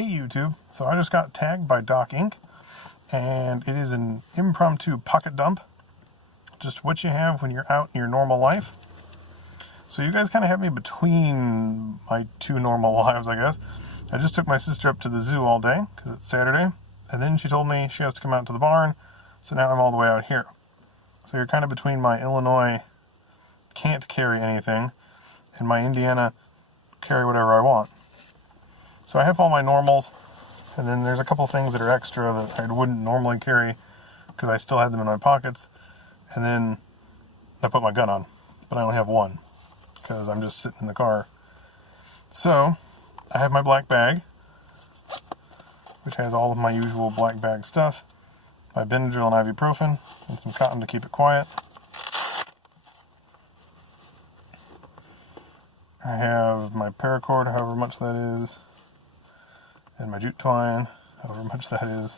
Hey YouTube, so I just got tagged by Doc Inc. and it is an impromptu pocket dump. Just what you have when you're out in your normal life. So you guys kind of have me between my two normal lives, I guess. I just took my sister up to the zoo all day because it's Saturday, and then she told me she has to come out to the barn, so now I'm all the way out here. So you're kind of between my Illinois can't carry anything and my Indiana carry whatever I want. So I have all my normals, and then there's a couple things that are extra that I wouldn't normally carry because I still had them in my pockets. And then I put my gun on, but I only have one because I'm just sitting in the car. So I have my black bag, which has all of my usual black bag stuff, my Benadryl and ibuprofen, and some cotton to keep it quiet. I have my paracord, however much that is, and my jute twine, however much that is,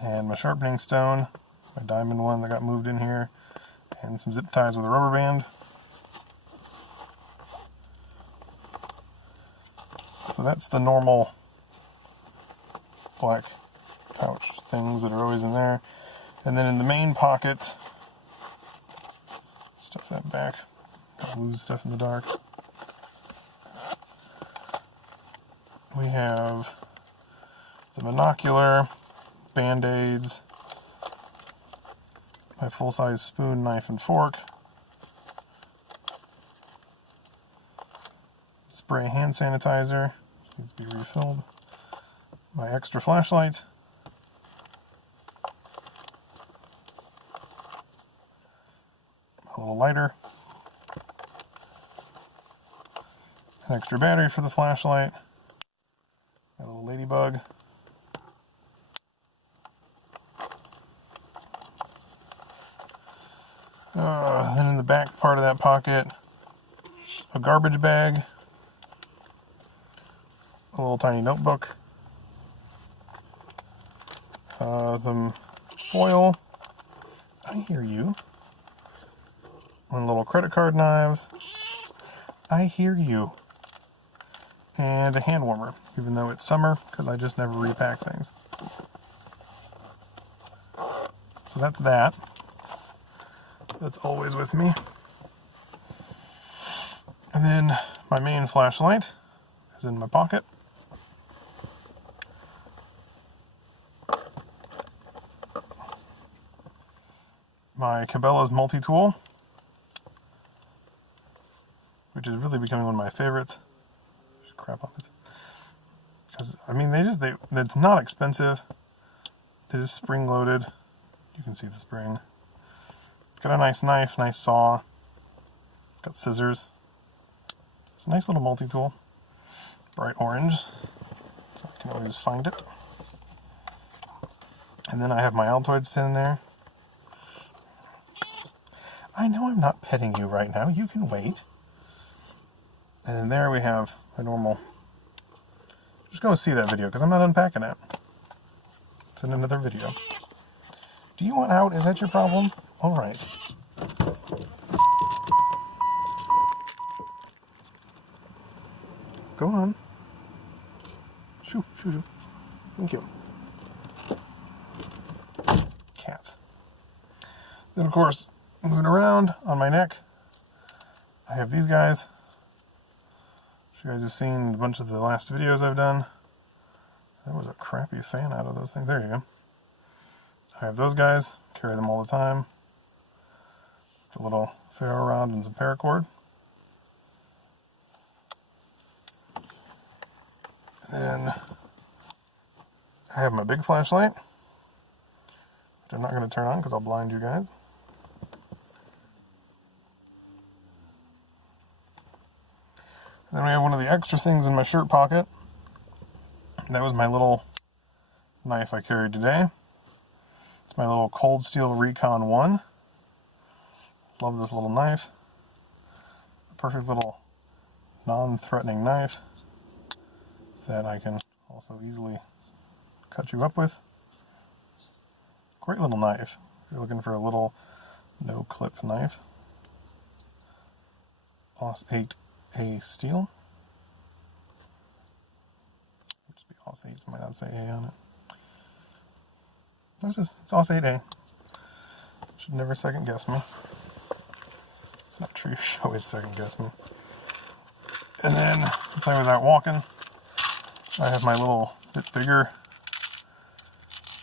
and my sharpening stone, my diamond one that got moved in here, and some zip ties with a rubber band. So that's the normal black pouch things that are always in there. And then in the main pocket, stuff that back, don't lose stuff in the dark. We have the binocular, Band-Aids, my full-size spoon, knife, and fork, spray hand sanitizer, needs to be refilled, my extra flashlight, my little lighter, an extra battery for the flashlight, my little ladybug, then in the back part of that pocket, a garbage bag, a little tiny notebook, some foil, I hear you, one little credit card knives, I hear you, and a hand warmer, even though it's summer, because I just never repack things. So that's that. That's always with me. And then my main flashlight is in my pocket. My Cabela's multi-tool, which is really becoming one of my favorites. There's crap on it. Because, I mean, it's not expensive. It is spring-loaded. You can see the spring. It's got a nice knife, nice saw. It's got scissors. It's a nice little multi-tool. Bright orange, so I can always find it. And then I have my Altoids tin in there. I know I'm not petting you right now. You can wait. And then there we have my normal. Just go see that video because I'm not unpacking it. It's in another video. Do you want out? Is that your problem? All right. Go on. Shoo, shoo, shoo. Thank you. Cats. Then, of course, moving around on my neck, I have these guys. You guys have seen a bunch of the last videos I've done. That was a crappy fan out of those things. There you go. I have those guys. Carry them all the time. The little ferro rod and some paracord. And then I have my big flashlight, which I'm not going to turn on because I'll blind you guys. And then we have one of the extra things in my shirt pocket. That was my little knife I carried today. It's my little Cold Steel Recon 1. Love this little knife. A perfect little non-threatening knife that I can also easily cut you up with. Great little knife if you're looking for a little no-clip knife. Boss 8A steel. Sauce 8, might not say A on it. It's just Sauce 8A. Should never second guess me. It's not true, you should always second guess me. And then, since I was out walking, I have my little bit bigger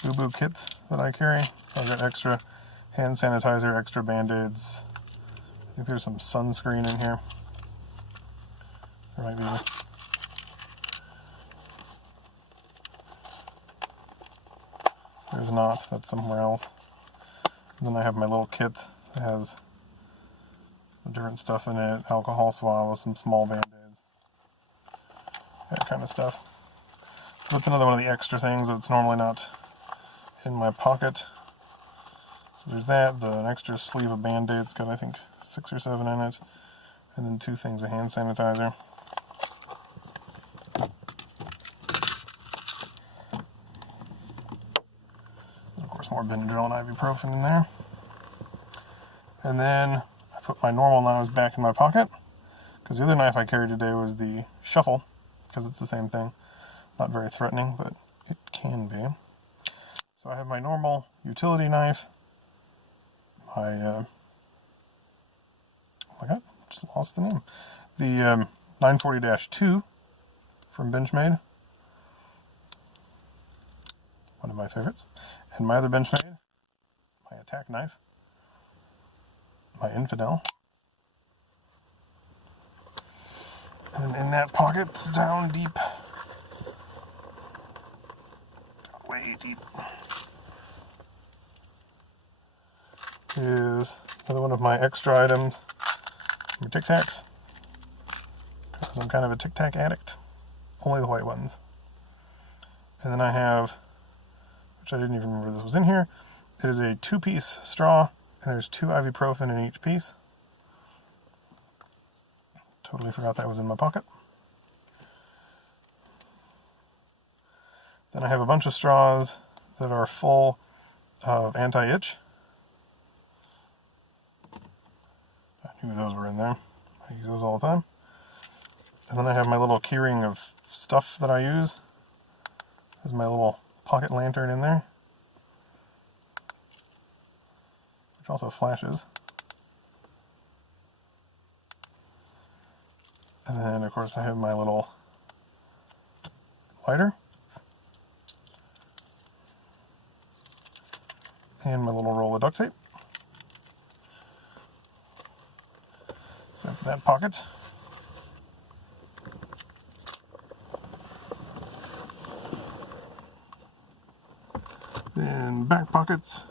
boo-boo kit that I carry. So I've got extra hand sanitizer, extra band-aids. I think there's some sunscreen in here. There might be. There's not, that's somewhere else. And then I have my little kit that has different stuff in it, alcohol swab with some small band-aids, that kind of stuff. That's another one of the extra things that's normally not in my pocket. So there's that, an extra sleeve of band-aids, got I think 6 or 7 in it, and then 2 things of hand sanitizer. And of course more Benadryl and ibuprofen in there. And then I put my normal knives back in my pocket, because the other knife I carried today was the shuffle, because it's the same thing. Not very threatening, but it can be. So I have my normal utility knife, my, oh my god, just lost the name. The 940-2 from Benchmade, one of my favorites. And my other Benchmade, my attack knife, my Infidel. And in that pocket, down deep, way deep, is another one of my extra items, my Tic Tacs, because I'm kind of a Tic Tac addict, only the white ones. And then I have, which I didn't even remember this was in here, it is a 2-piece straw, and there's 2 ibuprofen in each piece. Totally forgot that was in my pocket. Then I have a bunch of straws that are full of anti-itch. I knew those were in there. I use those all the time. And then I have my little keyring of stuff that I use. There's my little pocket lantern in there, which also flashes. And then, of course, I have my little lighter. And my little roll of duct tape. That's that pocket. Then back pockets.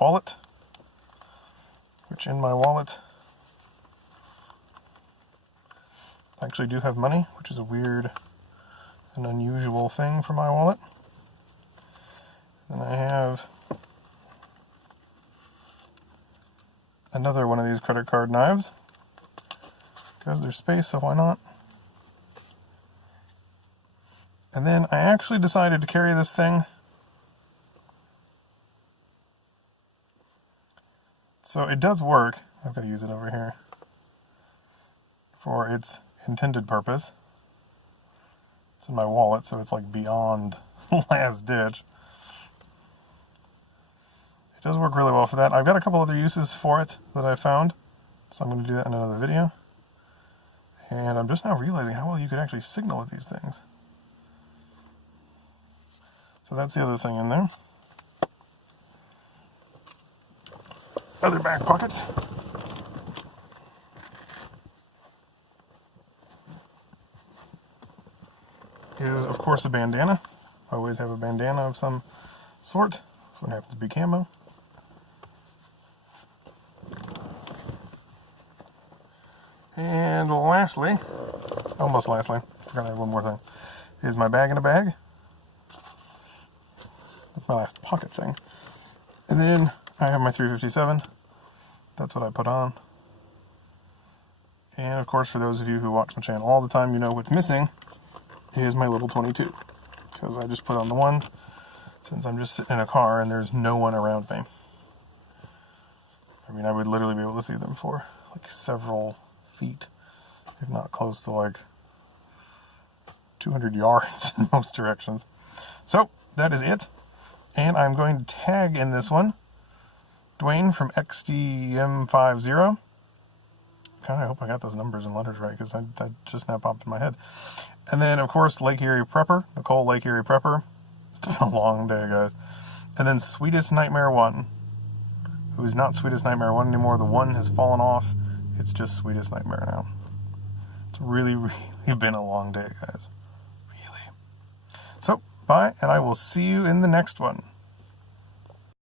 Wallet. Which in my wallet I actually do have money, which is a weird and unusual thing for my wallet. Then I have another one of these credit card knives, because there's space, so why not? And then I actually decided to carry this thing so it does work. I've got to use it over here for its intended purpose. It's in my wallet, so it's like beyond last ditch. It does work really well for that. I've got a couple other uses for it that I found, so I'm going to do that in another video. And I'm just now realizing how well you could actually signal with these things. So that's the other thing in there. Other back pockets. Is, of course, a bandana. I always have a bandana of some sort. This one happens to be camo. And lastly, almost lastly, forgot I have one more thing, is my bag in a bag. That's my last pocket thing. And then I have my 357. That's what I put on. And of course, for those of you who watch my channel all the time, you know what's missing is my little 22. Because I just put on the one since I'm just sitting in a car and there's no one around me. I mean, I would literally be able to see them for like several feet, if not close to like 200 yards in most directions. So that is it. And I'm going to tag in this one Dwayne from XDM50. God, I hope I got those numbers and letters right, because that just now popped in my head. And then, of course, Lake Erie Prepper, Nicole Lake Erie Prepper. It's been a long day, guys. And then Sweetest Nightmare 1, who is not Sweetest Nightmare 1 anymore. The 1 has fallen off. It's just Sweetest Nightmare now. It's really, really been a long day, guys. Really. So, bye, and I will see you in the next one.